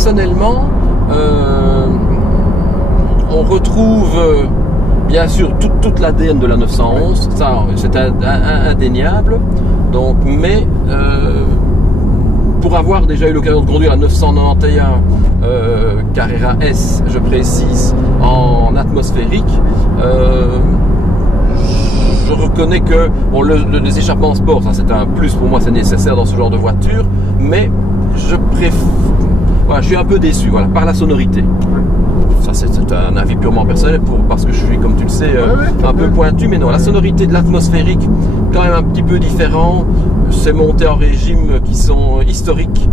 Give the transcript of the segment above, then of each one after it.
personnellement, on retrouve bien sûr toute l'ADN de la 911, ça c'est indéniable. Donc, mais pour avoir déjà eu l'occasion de conduire la 991 Carrera S, je précise, en atmosphérique, je reconnais que bon, les échappements sport, ça c'est un plus pour moi, c'est nécessaire dans ce genre de voiture, mais je suis un peu déçu par la sonorité. Ça c'est un avis purement personnel parce que je suis, comme tu le sais, un peu pointu, mais non, la sonorité de l'atmosphérique, quand même un petit peu différent. Ces montées en régime qui sont historiques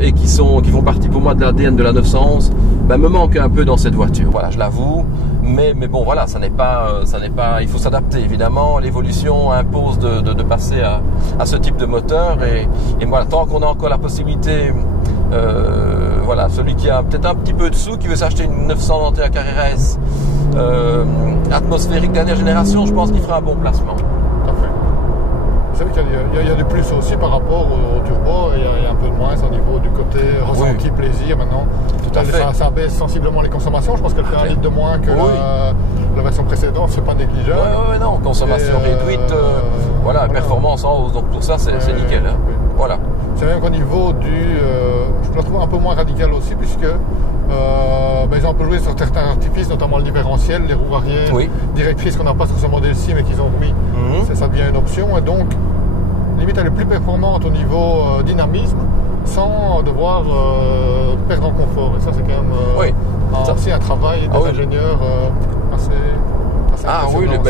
et qui font partie pour moi de l'ADN de la 911, me manque un peu dans cette voiture. Voilà, je l'avoue. Mais bon, voilà, ça n'est pas, il faut s'adapter évidemment. L'évolution impose de passer à ce type de moteur et voilà, tant qu'on a encore la possibilité, voilà, celui qui a peut-être un petit peu de sous, qui veut s'acheter une 991 Carrera S atmosphérique dernière génération, je pense qu'il fera un bon placement. Tout à fait. C'est vrai qu'il y a du plus aussi par rapport au turbo, il y a un peu de moins au niveau du côté ressenti, plaisir maintenant. Ça baisse sensiblement les consommations, je pense qu'elle fait 1 litre de moins que la version précédente, c'est pas négligeable. Non, consommation réduite, voilà, performance en hausse, donc pour ça c'est nickel. Hein. Oui. Voilà. C'est même qu'au niveau je peux la trouver un peu moins radical aussi, puisque ils ont un peu joué sur certains artifices, notamment le différentiel, les roues arrière directrices qu'on n'a pas sur ce modèle-ci, mais qu'ils ont remis. Ça devient une option, et donc limite elle est plus performante au niveau dynamisme, sans devoir perdre en confort. Et ça c'est quand même aussi un travail des ingénieurs assez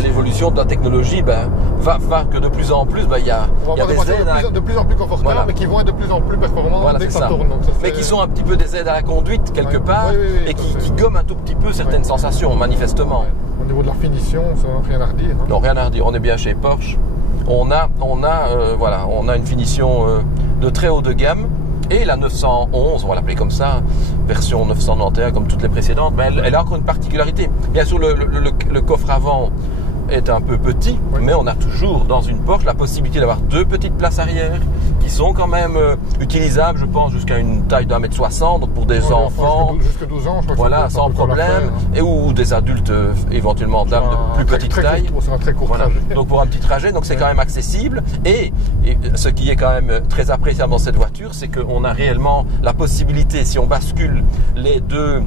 l'évolution de la technologie va que de plus en plus il y a des aides de plus en plus confortables, mais qui vont être de plus en plus performantes dès que ça tourne. Donc mais qui sont un petit peu des aides à la conduite quelque part, et qui gomment un tout petit peu certaines sensations manifestement. Au niveau de la finition, ça n'a rien à redire. Hein. Non, rien à redire. On est bien chez Porsche. On a une finition de très haut de gamme. Et la 911, on va l'appeler comme ça, version 991 comme toutes les précédentes, elle a encore une particularité. Bien sûr, le coffre avant est un peu petit, mais on a toujours dans une Porsche la possibilité d'avoir 2 petites places arrière qui sont quand même utilisables, je pense, jusqu'à une taille d'1m60, donc pour des enfants. Jusqu'à 12 ans, je crois que voilà, sans problème. Ou des adultes éventuellement de plus petite taille. C'est un très court trajet. Donc pour un petit trajet, donc c'est quand même accessible. Et ce qui est quand même très appréciable dans cette voiture, c'est qu'on a réellement la possibilité, si on bascule les deux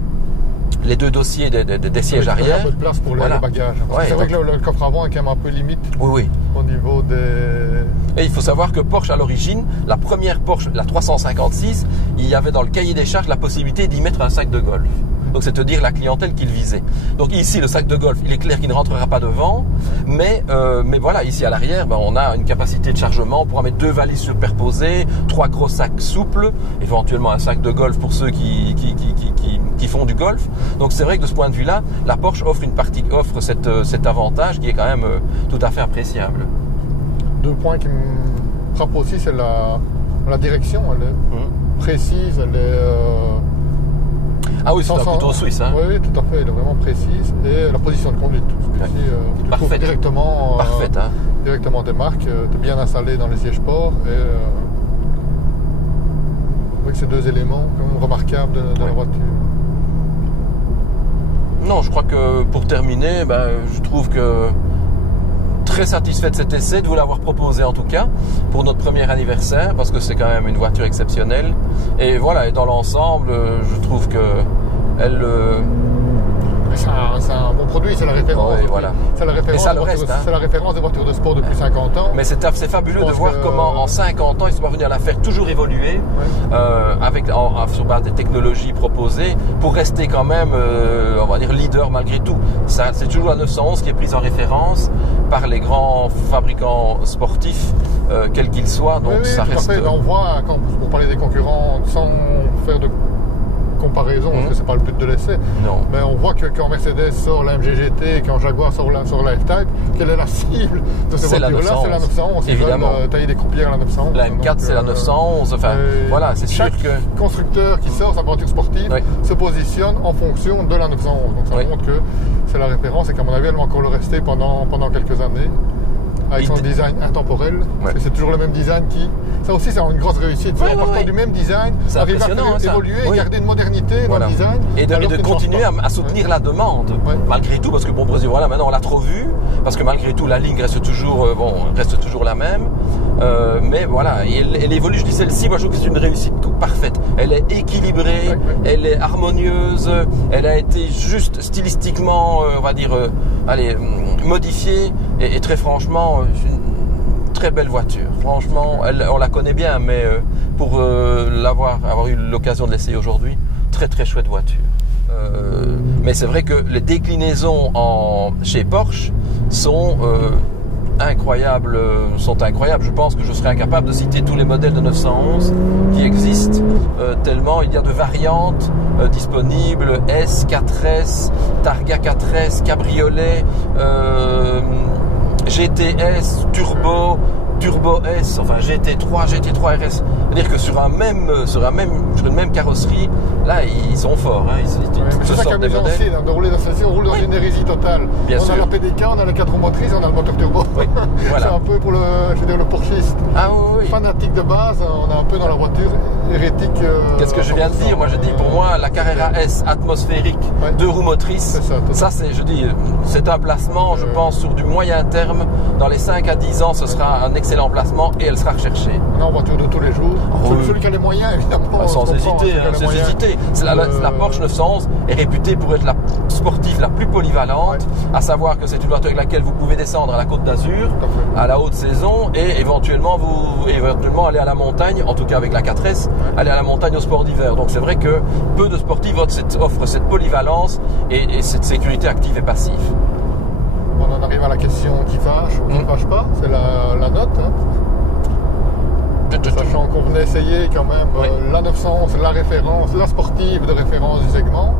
dossiers des sièges arrière. Il y a un peu de place pour les bagages. C'est vrai que le coffre avant est quand même un peu limite au niveau des... Et il faut savoir que Porsche, à l'origine, la première Porsche, la 356, il y avait dans le cahier des charges la possibilité d'y mettre un sac de golf. Donc c'est te dire la clientèle qu'il visait. Donc ici, le sac de golf, il est clair qu'il ne rentrera pas devant, mais voilà, ici à l'arrière, on a une capacité de chargement, on pourra mettre 2 valises superposées, 3 gros sacs souples, éventuellement un sac de golf pour ceux qui font du golf. Donc c'est vrai que de ce point de vue-là, la Porsche offre cet avantage qui est quand même tout à fait appréciable. 2 points qui me frappent aussi, c'est la direction, elle est précise, elle est... Ah oui, c'est un couteau suisse. Hein. Oui, tout à fait, elle est vraiment précise. Et la position de conduite. Tu trouves directement, directement des marques, tu es bien installé dans les sièges sport. Et avec ces 2 éléments quand même remarquables de la voiture. Non, je crois que pour terminer, je trouve que très satisfait de cet essai, de vous l'avoir proposé en tout cas pour notre premier anniversaire, parce que c'est quand même une voiture exceptionnelle. Et voilà, et dans l'ensemble, je trouve que elle... C'est un bon produit, c'est la référence. Voilà. C'est la référence des voitures de sport depuis 50 ans. Mais c'est fabuleux de voir comment en 50 ans ils sont parvenus à la faire toujours évoluer sur base des technologies proposées pour rester quand même, on va dire, leader malgré tout. C'est toujours la 911 qui est prise en référence par les grands fabricants sportifs, quels qu'ils soient. Donc ça reste. On voit, pour parler des concurrents, sans faire de comparaison, parce que c'est pas le but de l'essai. Mais on voit que quand Mercedes sort la MG-GT, quand Jaguar sort la F-Type, quelle est la cible de ces voitures-là? C'est la 911. Évidemment. Ils veulent tailler des croupières à la 911. La M4, c'est la 911. Enfin, voilà, c'est sûr que chaque constructeur qui sort sa voiture sportive se positionne en fonction de la 911. Donc ça montre que c'est la référence et qu'à mon avis, elle va encore le rester pendant quelques années. avec son design intemporel. Ouais. C'est toujours le même design qui... Ça aussi, c'est une grosse réussite. En partant du même design, arriver à faire évoluer et garder une modernité dans le design. Et de continuer à soutenir la demande, malgré tout, parce que bon, voilà, maintenant on l'a trop vu, parce que malgré tout, la ligne reste toujours, reste toujours la même. Mais voilà, elle évolue. Je dis celle-ci, moi je trouve que c'est une réussite parfaite. Elle est équilibrée, elle est harmonieuse, elle a été juste stylistiquement, on va dire, modifiée. Et très franchement, une très belle voiture. Franchement, on la connaît bien, mais pour avoir eu l'occasion de l'essayer aujourd'hui, très très chouette voiture. Mais c'est vrai que les déclinaisons chez Porsche sont incroyables. Je pense que je serais incapable de citer tous les modèles de 911 qui existent, tellement il y a de variantes disponibles. S, 4S, Targa 4S, Cabriolet, GTS, Turbo S, enfin GT3, GT3 RS. C'est-à-dire que sur une même carrosserie, là ils sont forts. Hein, c'est ça qui est amusant aussi, de rouler dans celle-ci, on roule dans une hérésie totale. Bien sûr. A la PDK, on a la 4 roues motrices, on a le moteur turbo. Oui, voilà. C'est un peu pour le porschiste. Fanatique de base, on est un peu dans la voiture hérétique. Qu'est-ce que je viens de dire? Moi je dis pour moi la Carrera S atmosphérique, 2 roues motrices, ça c'est un placement, je pense, sur du moyen terme, dans les 5 à 10 ans, ce sera un excellent placement et elle sera recherchée. En voiture de tous les jours. Celui qui a les moyens, évidemment. Sans hésiter. La Porsche 911 est réputée pour être la sportive la plus polyvalente, à savoir que c'est une voiture avec laquelle vous pouvez descendre à la Côte d'Azur, à la haute saison, et éventuellement aller à la montagne, en tout cas avec la 4S, aller à la montagne au sport d'hiver. Donc c'est vrai que peu de sportifs offrent cette polyvalence et cette sécurité active et passive. On en arrive à la question qui fâche ou qui ne fâche pas, c'est la note. Sachant qu'on venait essayer quand même la 911, la référence, la sportive de référence du segment.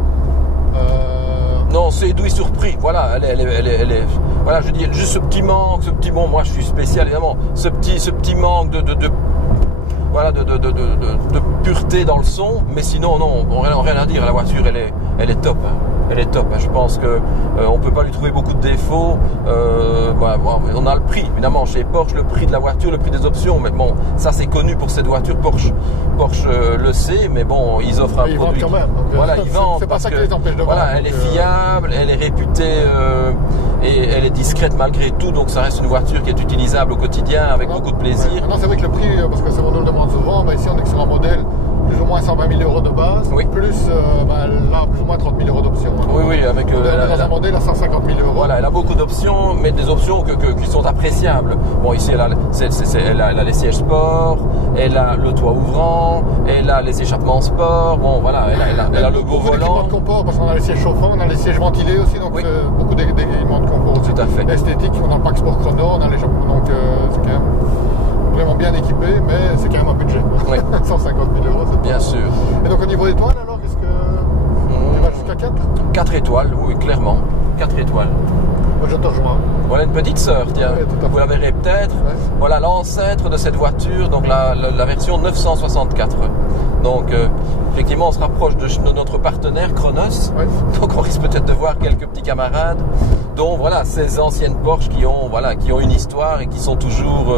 Non, c'est douille surpris. Voilà, elle est. Voilà, je dis juste ce petit manque, moi je suis spécial évidemment. Ce petit manque de pureté dans le son, mais sinon non, rien à dire. La voiture, elle est top. Hein. Elle est top. Hein. Je pense que on peut pas lui trouver beaucoup de défauts. On a le prix, évidemment, chez Porsche, le prix de la voiture, le prix des options. Mais bon, ça c'est connu pour cette voiture. Porsche le sait, mais bon, ils offrent un produit. Ils vendent quand même. Voilà, ils vendent. C'est pas ça qui les empêche de vendre. Voilà, elle est fiable, elle est réputée et elle est discrète malgré tout. Donc ça reste une voiture qui est utilisable au quotidien avec beaucoup de plaisir. Non, c'est vrai que le prix, parce que on nous le demande souvent, ici on est sur un modèle plus ou moins 120 000 euros de base, plus là plus ou moins 30 000 euros d'options. Oui, avec dans un modèle à 150 000 euros. Voilà, elle a beaucoup d'options, mais des options qui sont appréciables. Bon, ici elle a les sièges sport, elle a le toit ouvrant, elle a les échappements sport. Bon, voilà, elle a le beau volant. De confort, parce qu'on a les sièges chauffants, on a les sièges ventilés aussi, donc beaucoup d'éléments de confort aussi. Tout à fait. Esthétique, on a le pack sport chrono, on a l'échappement, donc c'est quand même vraiment bien équipé, mais c'est quand même un budget. 150 000 euros, c'est bien sûr. Et donc au niveau étoiles, alors, est-ce que on va jusqu'à 4 4 étoiles, oui, clairement. 4 étoiles. Moi, je te rejoins. Voilà une petite sœur, tiens. Vous la verrez peut-être. Voilà l'ancêtre de cette voiture, donc la version 964. Donc effectivement, on se rapproche de notre partenaire Chronos. Donc on risque peut-être de voir quelques petits camarades, dont voilà ces anciennes Porsche qui ont une histoire et qui sont toujours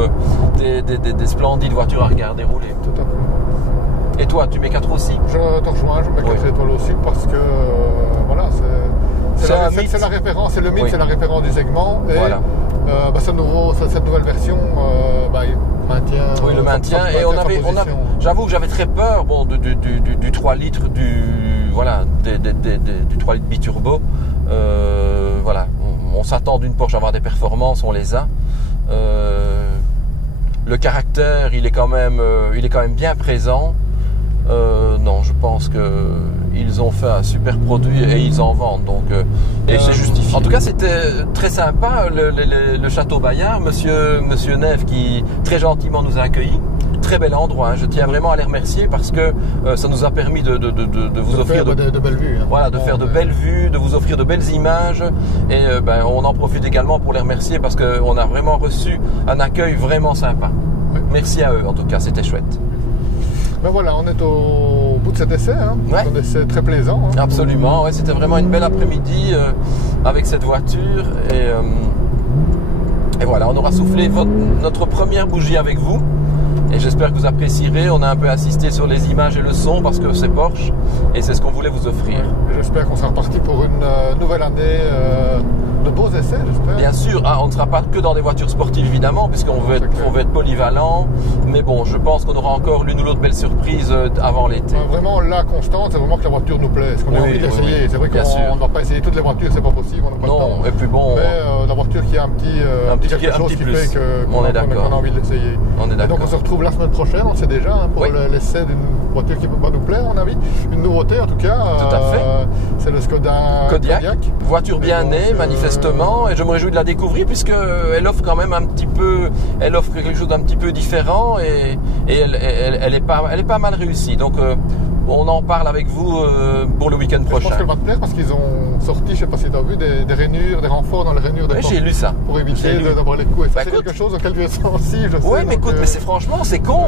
des splendides voitures à regarder rouler. Tout à fait. Et toi, tu mets 4 aussi? Je te rejoins, je mets 4 étoiles aussi parce que c'est la référence, c'est le mythe, c'est la référence du segment. Et cette nouvelle version maintient. Oui, le maintien. Et j'avoue que j'avais très peur du 3 litres du 3 litres biturbo. On s'attend d'une Porsche à avoir des performances, on les a. Le caractère, il est quand même bien présent. Non, je pense qu'ils ont fait un super produit et ils en vendent. Donc, et c'est justifié. En tout cas, c'était très sympa le Château Bayard. Monsieur Neve qui très gentiment nous a accueillis. Très bel endroit. Hein. Je tiens vraiment à les remercier parce que ça nous a permis de vous offrir de belles vues. Hein. Voilà, de faire de belles vues, de vous offrir de belles images. Et on en profite également pour les remercier parce qu'on a vraiment reçu un accueil vraiment sympa. Merci à eux. En tout cas, c'était chouette. Ben voilà, on est au bout de cet essai, un essai très plaisant. Hein. Absolument, c'était vraiment une belle après-midi avec cette voiture Et voilà, on aura soufflé notre première bougie avec vous. Et j'espère que vous apprécierez. On a un peu assisté sur les images et le son parce que c'est Porsche. Et c'est ce qu'on voulait vous offrir. J'espère qu'on sera reparti pour une nouvelle année de beaux essais, j'espère. Bien sûr, on ne sera pas que dans des voitures sportives évidemment, puisqu'on veut être polyvalent. Mais bon, je pense qu'on aura encore l'une ou l'autre belle surprise avant l'été. Vraiment, la constante, c'est vraiment que la voiture nous plaît. Ce qu'on a envie d'essayer. Oui. C'est vrai qu'on ne va pas essayer toutes les voitures, c'est pas possible. On n'a pas le temps. Et puis bon. Mais la voiture qui a un petit quelque chose qui fait qu'on a envie de l'essayer. On est d'accord. Donc on se retrouve la semaine prochaine, on sait déjà, pour l'essai d'une voiture qui va nous plaire, à mon avis. Une nouveauté en tout cas. Tout à fait. C'est le Skoda Kodiaq. Voiture bien née, manifestement, et je me réjouis de la découvrir puisqu'elle offre quand même elle offre quelque chose d'un petit peu différent et elle est pas mal réussie. Donc on en parle avec vous pour le week-end prochain. Je pense qu'elle va te plaire parce qu'ils ont sorti, je ne sais pas si tu as vu, des rainures, des renforts dans les rainures des portes. J'ai lu ça. Pour éviter d'avoir les coups. Et ça, c'est quelque chose auquel tu es sensible, je sais. Oui, mais écoute, mais c'est con.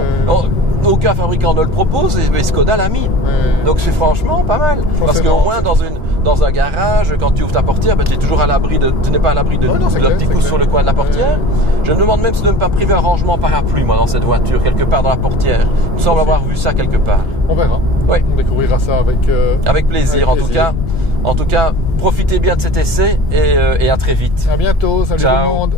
Aucun fabricant ne le propose, mais Skoda l'a mis. Donc c'est franchement pas mal. Parce qu'au moins dans un garage, quand tu ouvres ta portière, tu es toujours à l'abri tu n'es pas à l'abri de le petit coup sur le coin de la portière. Je me demande même si ne pas priver un rangement parapluie, moi, dans cette voiture, quelque part dans la portière. Il me semble avoir vu ça quelque part. On verra. Oui. On découvrira ça avec plaisir. En tout cas, profitez bien de cet essai et à très vite. À bientôt. Salut tout le monde.